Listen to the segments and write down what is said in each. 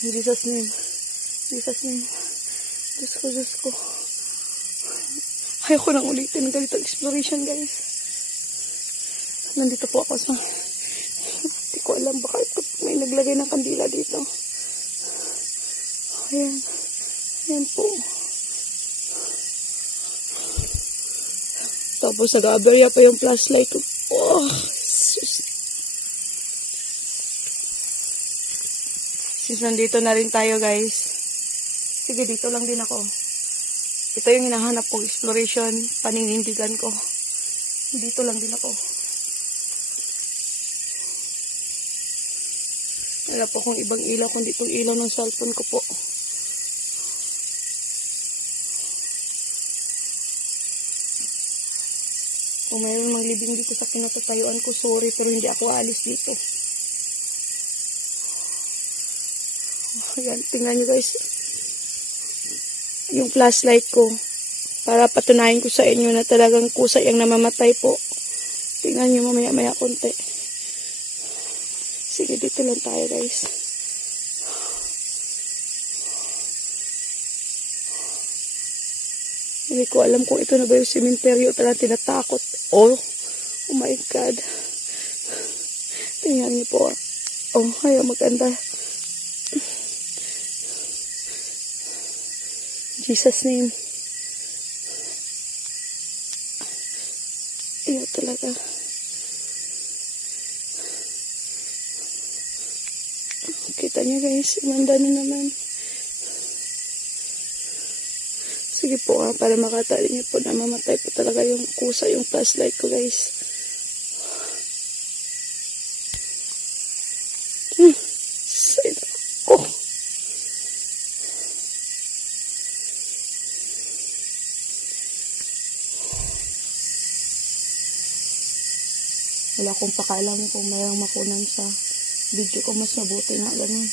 In Jesus name. Jesus name. Diyos ko. Ayoko nang ulitin ng ganitong exploration, guys. Nandito po ako sa... Hindi ko alam baka may naglagay ng kandila dito. Ayan. Ayan po. Tapos nag-aberya pa yung flashlight ko. Oh, sus. Since nandito na rin tayo, guys. Sige, dito lang din ako. Ito yung hinahanap kong exploration, paninindigan ko. Dito lang din ako. Wala po akong ibang ilaw, kundi itong ilaw ng cellphone ko po. Kung mayroon mang living dito sa kinatatayuan ko, sorry, pero hindi ako aalis dito. Ayan, tingnan nyo guys. Yung flashlight ko. Para patunayan ko sa inyo na talagang kusay ang namamatay po. Tingnan nyo mamaya-maya konti. Sige, dito lang tayo guys. Hindi ko alam kung ito na ba yung sementeryo. Talagang tinatakot. Oh my God. Tingnan niyo po. Oh, ayaw maganda. Jesus name. Ayaw talaga. Kita niyo guys, imanda na naman. Sige po para makatali niyo po na mamatay po talaga yung kusa, yung flashlight ko guys. Say ko. Wala akong pakialam kung mayroong makunan sa video ko, mas mabuti na ganun.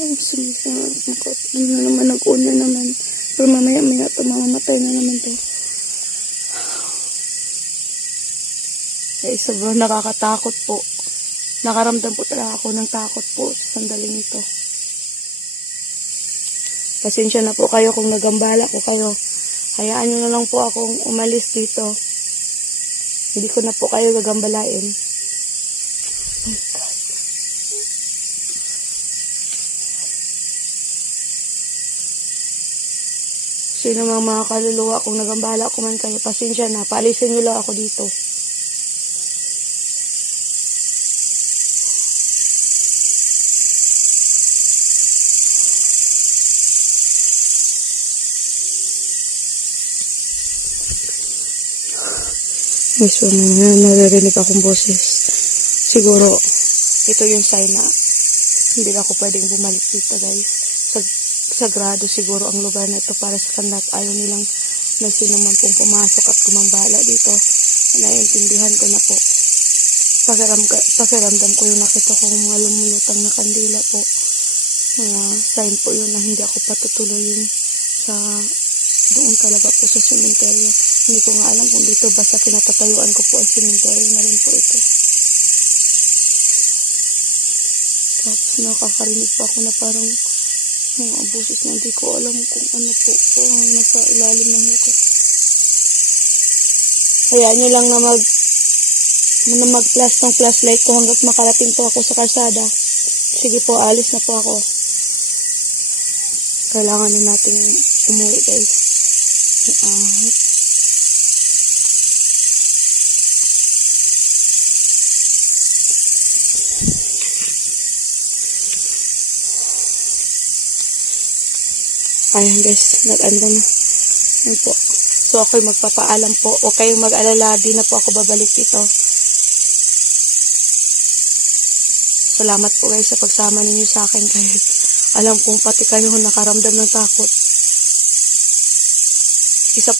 Ay, sumisangat. Ano na naman, nag-una naman. Pero mamaya-maya ito, mamamatay na naman ito. Eh, sobrang nakakatakot po. Nakaramdam po talaga ako ng takot po sa sandaling ito. Pasensya na po kayo kung nagambala ko kayo. Hayaan nyo na lang po akong umalis dito. Hindi ko na po kayo gagambalain. Oh my God. Sino mga kaluluwa, kung nagambala ko man kayo, pasensya na, paalisin nyo lang ako dito. So, naririnig akong boses. Siguro, ito yung sign na hindi na ako pwedeng bumalik dito guys. Sagrado siguro ang lugar na ito para sa kanila at ayaw nilang may sino man pong pumasok at gumambala dito. Naiintindihan ko na po. Pakiramdam ko yung nakita kong mga lumulutang na kandila po. Mga sign po yun na hindi ako patutuloyin sa doon talaga po sa sementeryo. Hindi ko nga alam kung dito ba sa kinatatayuan ko po ay sementeryo na rin po ito. Tapos nakakarinig pa ako na parang mga boses na hindi ko alam kung ano po. Nasa ilalim ng hukay. Hayaan nyo lang na mag-flash ng flashlight ko hanggat makarating po ako sa kalsada. Sige po, alis na po ako. Kailangan na natin umuwi guys. Ayan guys, nag-anda na. Ayan po. So ako'y magpapaalam po. Huwag kayong mag-alala, di na po ako babalik dito. Salamat po guys sa pagsama ninyo sa akin kahit alam kong pati kayo nakaramdam ng takot. isa